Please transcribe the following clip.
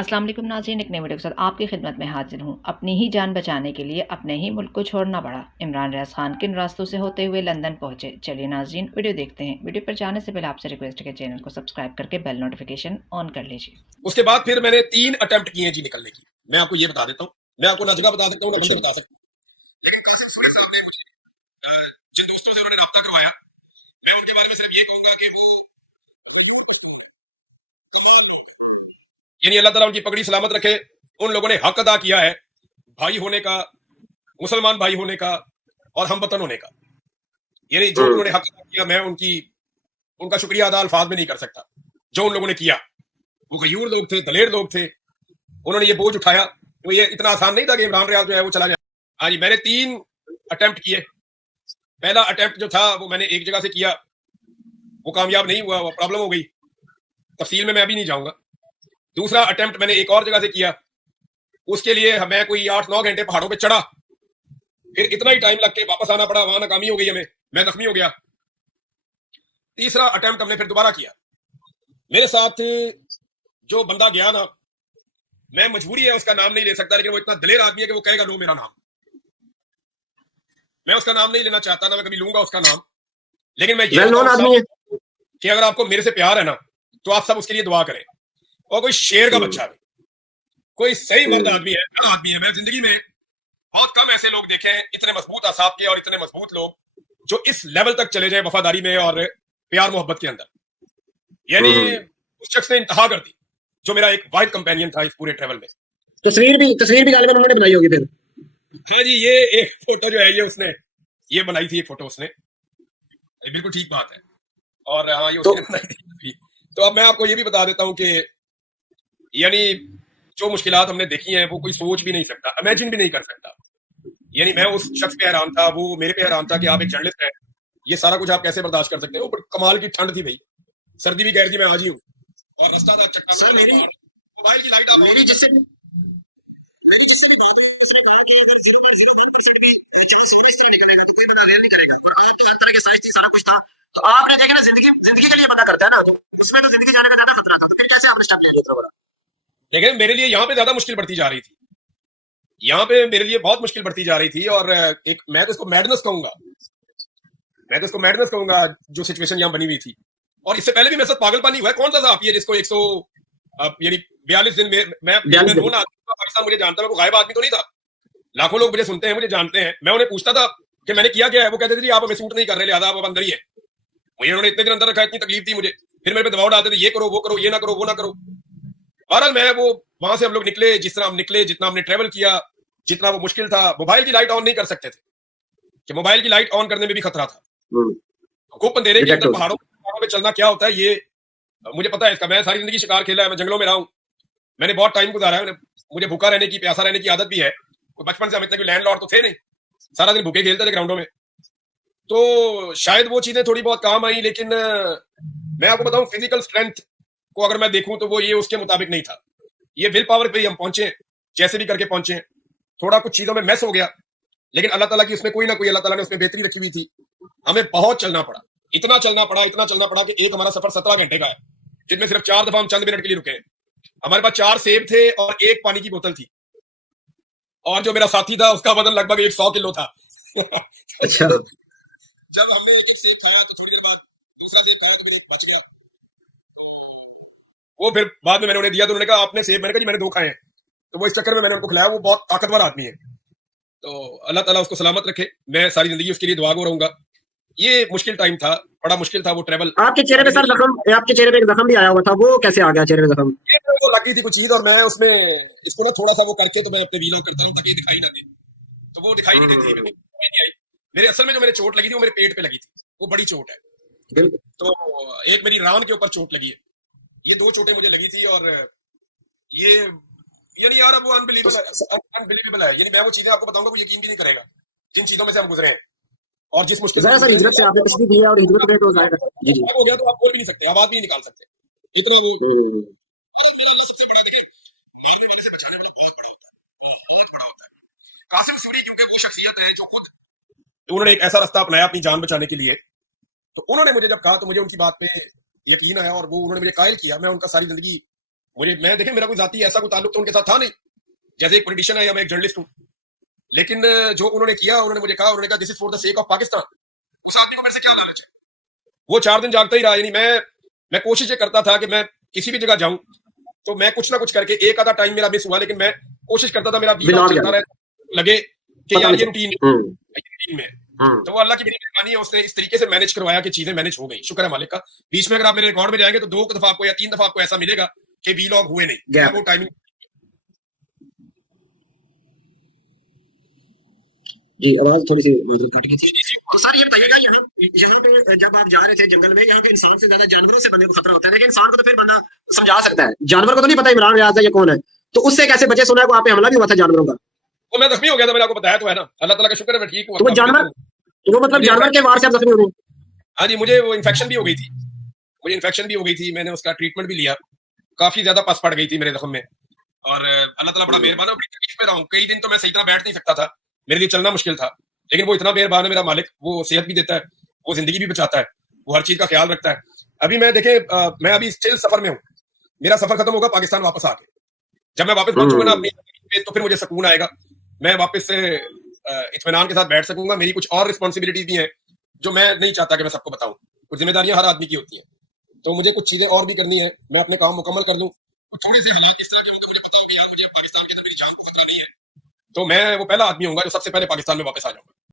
अस्सलाम वालेकुम नाज़रीन, एक नई वीडियो के साथ आपकी खिदमत में हाजिर हूँ। अपनी ही जान बचाने के लिए अपने ही मुल्क को छोड़ना पड़ा। इमरान रियाज खान किन रास्तों से होते हुए लंदन पहुंचे? चलिए नाज़रीन वीडियो देखते हैं। वीडियो पर जाने से पहले आपसे रिक्वेस्ट है कि चैनल को सब्सक्राइब करके बेल नोटिफिकेशन ऑन कर लीजिए। उसके बाद फिर मैंने 3 अटेम्प्ट किए हैं जी निकलने की। मैं आपको ये बता देता हूँ, मैं आपको ना जगह बता सकता हूँ ना बंदे बता सकता हूँ। जिन दोस्तों से उन्होंने राब्ता करवाया, मैं उनके बारे में सिर्फ ये कहूंगा कि यानी अल्लाह ताला उनकी पगड़ी सलामत रखे। उन लोगों ने हक अदा किया है भाई होने का, मुसलमान भाई होने का और हमवतन होने का। यानी जो उन्होंने हक अदा किया, मैं उनका शुक्रिया अदा अल्फाज में नहीं कर सकता। जो उन लोगों ने किया, वो गयूर लोग थे, दलेर लोग थे, उन्होंने ये बोझ उठाया। तो ये इतना आसान नहीं था कि इमरान रियाज जो है वो चला जाए। हाँ जी, मैंने 3 अटेम्प्ट किए। पहला अटेम्प्ट जो था वो मैंने एक जगह से किया, वो कामयाब नहीं हुआ, वो प्रॉब्लम हो गई, तफसील में मैं अभी नहीं जाऊंगा। दूसरा अटेम्प्ट मैंने एक और जगह से किया, उसके लिए मैं कोई 8-9 घंटे पहाड़ों पे चढ़ा, फिर इतना ही टाइम लग के वापस आना पड़ा, वहां नाकामी हो गई हमें, मैं जख्मी हो गया। तीसरा अटेम्प्ट हमने फिर दोबारा किया। मेरे साथ जो बंदा गया ना, मैं मजबूरी है उसका नाम नहीं ले सकता, लेकिन वो इतना दलेर आदमी है कि वो कहेगा लो मेरा नाम। मैं उसका नाम नहीं लेना चाहता, ना मैं कभी लूंगा उसका नाम, लेकिन मैं ये आदमी है कि अगर आपको मेरे से प्यार है ना, तो आप सब उसके लिए दुआ करें। और कोई शेर का बच्चा नहीं, कोई सही मर्द आदमी है, हर आदमी है। मैं जिंदगी में बहुत कम ऐसे लोग देखे हैं इतने मजबूत असाब के और इतने मजबूत लोग जो इस लेवल तक चले जाए वफादारी में और प्यार मोहब्बत के अंदर। यानी उस शख्स ने इंतहा कर दी, जो मेरा एक वाहिद कंपेनियन था इस पूरे ट्रेवल में। तस्वीर भी गालिबन उन्होंने बनाई होगी फिर। हाँ जी, ये एक फोटो जो है ये उसने ये बनाई थी, एक फोटो उसने, बिल्कुल ठीक बात है। और हाँ, ये उसने बनाई थी। तो अब मैं आपको ये भी बता देता हूँ कि यानी जो मुश्किलात हमने देखी हैं वो कोई सोच भी नहीं सकता, इमेजिन भी नहीं कर सकता। यानी मैं उस शख्स पे हैरान था, वो मेरे पे हैरान था कि आप एक जर्नलिस्ट हैं, ये सारा कुछ आप कैसे बर्दाश्त कर सकते हो। पर कमाल की ठंड थी भाई, सर्दी भी गैर थी, मैं आज ही हूँ और रास्ता था चक्का। सर मेरी मोबाइल की लाइट आप मेरी जिससे तो आपने देखा ना, जिंदगी के लिए मना करता है ना, तो उसमें तो जिंदगी जाने का ज्यादा खतरा था, तो फिर कैसे आपने स्टेप लिया इतना बड़ा? लेकिन मेरे लिए यहाँ पे ज्यादा मुश्किल बढ़ती जा रही थी, यहाँ पे मेरे लिए बहुत मुश्किल बढ़ती जा रही थी। और एक मैं तो इसको मैडनेस कहूंगा, जो सिचुएशन यहाँ बनी हुई थी। और इससे पहले भी मेरे साथ पागलपन ही हुआ है। कौन सा साहब ये जिसको 100 यानी 42 दिन में मैं नोन आदमी था, पाकिस्तान मुझे जानता है, मैं कोई गायब आदमी तो नहीं था। लाखों लोग मुझे सुनते हैं, मुझे जानते हैं। मैं उन्हें पूछता था कि मैंने किया क्या है, वो कहते थे जी आप हमें सूट नहीं कर रहे, लिहाजा आप अंदर ही है। मुझे उन्होंने इतने दिन अंदर रखा, इतनी तकलीफ थी मुझे, फिर मेरे पे दबाव डालते थे, ये करो वो करो, ये ना करो वो ना करो। बहरहाल मैं वो वहां से हम लोग निकले, जिस तरह हम निकले, जितना हमने ट्रेवल किया, जितना वो मुश्किल था। मोबाइल की लाइट ऑन नहीं कर सकते थे, कि मोबाइल की लाइट ऑन करने में भी खतरा था। खूब अंधेरे के अंदर पहाड़ों पे चलना क्या होता है ये मुझे पता है इसका। मैं सारी जिंदगी शिकार खेला है, मैं जंगलों में रहा हूँ, मैंने बहुत टाइम गुजारा है। मुझे भूखा रहने की, प्यासा रहने की आदत भी है। बचपन से हम इतने कोई लैंडलॉर्ड तो थे नहीं, सारा दिन भूखे खेलते थे ग्राउंडों में, तो शायद वो चीजें थोड़ी बहुत काम आई। लेकिन मैं आपको बताऊं, फिजिकल स्ट्रेंथ को अगर मैं देखूं तो वो ये उसके मुताबिक नहीं था। ये विल पावर पे ही हम पहुंचे, जैसे भी करके पहुंचे। थोड़ा कुछ चीजों में मैस हो गया, लेकिन अल्लाह ताला की उसमें कोई ना कोई, अल्लाह ताला ने उसमें बेहतरी रखी हुई थी। हमें बहुत चलना पड़ा, इतना चलना पड़ा कि एक हमारा सफर 17 घंटे का है, जिसमें सिर्फ 4 दफा हम चंद मिनट के लिए रुके। हमारे पास 4 सेब थे और 1 पानी की बोतल थी, और जो मेरा साथी था उसका वजन लगभग 100 किलो था। अच्छा। जब हमने एक सेब खाया तो थोड़ी देर बाद दूसरा सेब खाया तो फिर एक बच गया। वो फिर बाद में मैंने उन्हें दिया, तो उन्होंने कहा आपने सेब, मैंने कहा जी मैंने 2 खाए हैं। तो वो इस चक्कर में मैंने उनको खिलाया। वो बहुत ताकतवर आदमी है, तो अल्लाह ताला उसको सलामत रखे। मैं सारी जिंदगी उसके लिए दुआ गो रहूंगा। ये मुश्किल टाइम था, बड़ा मुश्किल था वो ट्रेवल। आपके चेहरे पे सर जख्म, आपके चेहरे पे एक जख्म भी आया हुआ था, वो कैसे आ गया चेहरे पे जख्म? ये तो लगी थी कुछ चीज, और मैं उसमें इसको ना थोड़ा सा वो करके तो मैं अपने वीलॉग करता हूँ ताकि दिखाई ना दे, तो वो दिखाई नहीं देती, मेरे को नहीं आई। मेरे असल में जो मेरे चोट लगी थी वो मेरे पेट पे लगी थी, वो बड़ी चोट है। तो एक मेरी रान के ऊपर चोट लगी है, ये 2 चोटें मुझे लगी थी। और ये यानी यार अब वो अनबिलीवेबल है। यानी मैं वो चीजें आपको बताऊंगा, कोई यकीन भी नहीं करेगा जिन चीजों में से हम गुजरे हैं और जिस मुश्किल से सर हिजरत से आपने तशरीफ दी है और हिजरत पे तो जाएगा जी जी हो गया, तो आप बोल भी नहीं सकते, आवाज भी नहीं निकाल सकते इतने मारने वाले से बचाने वाला बहुत बड़ा होता है। कासिम सूरी क्योंकि वो शख्सियत है जो खुद, उन्होंने एक ऐसा रास्ता अपनाया अपनी जान बचाने के लिए। तो उन्होंने मुझे जब कहा तो मुझे उनकी बात पे यकीन आया, और वो उन्होंने मुझे कायल किया। मैं उनका सारी जिंदगी मैं देखें मेरा कोई जाती ऐसा कोई ताल्लुक तो उनके साथ था नहीं, जैसे एक पॉलिटिशियन है या मैं एक जर्नलिस्ट हूँ। लेकिन जो उन्होंने किया, उन्होंने कहा this is for the sake of Pakistan. उस आदमी को मेरे से क्या लालच है? वो 4 दिन जागता ही रहा। यानी मैं कोशिश ये करता था कि मैं किसी भी जगह जाऊं तो मैं कुछ ना कुछ करके, एक आधा टाइम मेरा मिस हुआ, लेकिन मैं कोशिश करता था मेरा व्लॉग चलता रहे, लगे कि यार ये रूटीन में। तो वो अल्लाह की बड़ी मेहरबानी है, उसने इस तरीके से मैनेज करवाया कि चीजें मैनेज हो गई, शुक्र है मालिक का। बीच में अगर आप मेरे रिकॉर्ड में जाएंगे तो 2 दफा आपको या 3 दफा आपको ऐसा मिलेगा कि व्लॉग हुए नहीं, वो टाइमिंग। जी आवाज थोड़ी सी मतलब कट गई थी। तो सर ये बताइएगा, यहाँ पे जब आप जा रहे थे जंगल में, यहाँ पे इंसान से ज्यादा जानवरों से बंदे को खतरा होता है, लेकिन इंसान को तो फिर बंदा समझा सकता है, जानवर को तो नहीं पता इमरान रियाज है ये कौन है, तो उससे कैसे बचे? सुना है को आप पे हमला भी हुआ था जानवरों का। वो मैं जख्मी हो गया था, मैंने आपको बताया तो है ना, अल्लाह ताला का शुक्र है मैं ठीक हूँ। तो वो जानवर, तो वो मतलब जानवर के वार से आप जख्मी हो गए? हाँ जी, मुझे वो इन्फेक्शन भी हो गई थी, मैंने उसका ट्रीटमेंट भी लिया, काफी ज्यादा पस पड़ गई थी मेरे जख्म में। और अल्लाह ताला बड़ा मेहरबान है, बड़ी तकलीफ में रहा हूँ। कई दिन तो मैं सही तरह बैठ नहीं सकता था, मेरे लिए चलना मुश्किल था, लेकिन वो इतना मेहरबान है मेरा मालिक, वो सेहत भी देता है, वो जिंदगी भी बचाता है, वो हर चीज का ख्याल रखता है। अभी मैं देखे, मैं अभी स्टिल सफर में हूँ, मेरा सफर खत्म होगा पाकिस्तान वापस आके, जब मैं वापस पहुंचूंगा ना अपनी पे, तो फिर मुझे सुकून आएगा, मैं वापस से इत्मीनान के साथ बैठ सकूंगा। मेरी कुछ और रिस्पॉन्सिबिलिटीज भी हैं जो मैं नहीं चाहता कि मैं सबको बताऊं, कुछ जिम्मेदारियां हर आदमी की होती हैं, तो मुझे कुछ चीजें और भी करनी है, मैं अपने काम मुकम्मल कर लूं। और थोड़े से हालात इस तरह के मुझे पता है यार, मुझे पाकिस्तान के अंदर मेरी जान को खतरा नहीं है, तो मैं वो पहला आदमी होऊंगा जो सबसे पहले पाकिस्तान में वापस आ जाऊंगा।